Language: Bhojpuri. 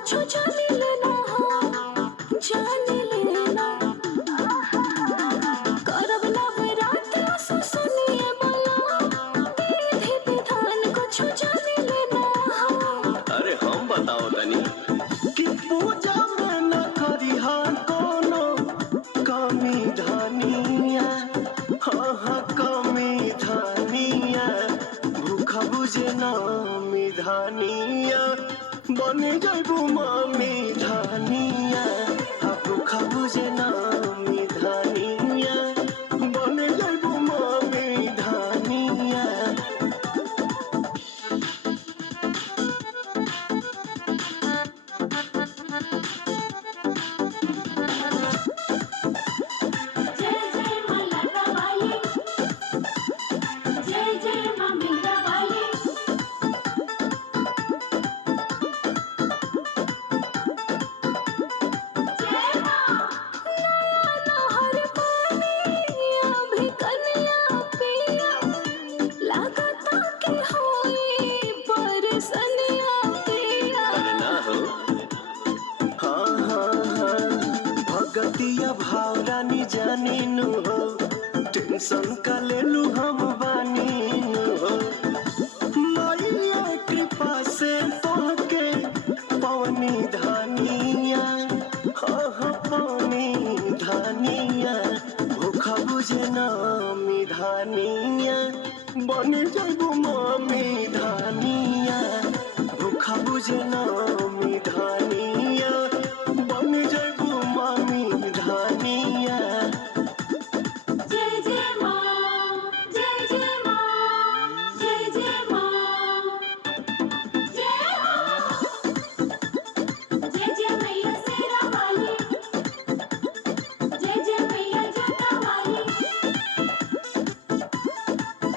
कुछ जाने लेना जाने लेना करब नवरात आसो सुनिए बोला विधि विधान कुछ जाने लेना। अरे हम बताओ तनी कि पूजा में न करिहा कोनो कमी धनिया। हाँ हाँ कमी धनिया भूखा बुझे नामी धनिया बने जाबू मामी धनिया। हाँ भूखा बुझे नामी धनिया बने जाबू मामी धनिया। जय जय मां लता वाली जय जय मां मीरा वाली। जय मां नया नहर पानी अभी कन्या पिया लागता के होई परसनिया पिया। अरे ना हो हाँ हाँ हाँ भगतिया भाव रानी जानी नु हो टेंशन का ले लू हम बानी नु हो। माया कृपा से तोहके पवनी धनिया। हाँ हाँ पवनी धनिया भूखा बुझे नामी धनिया बन जाए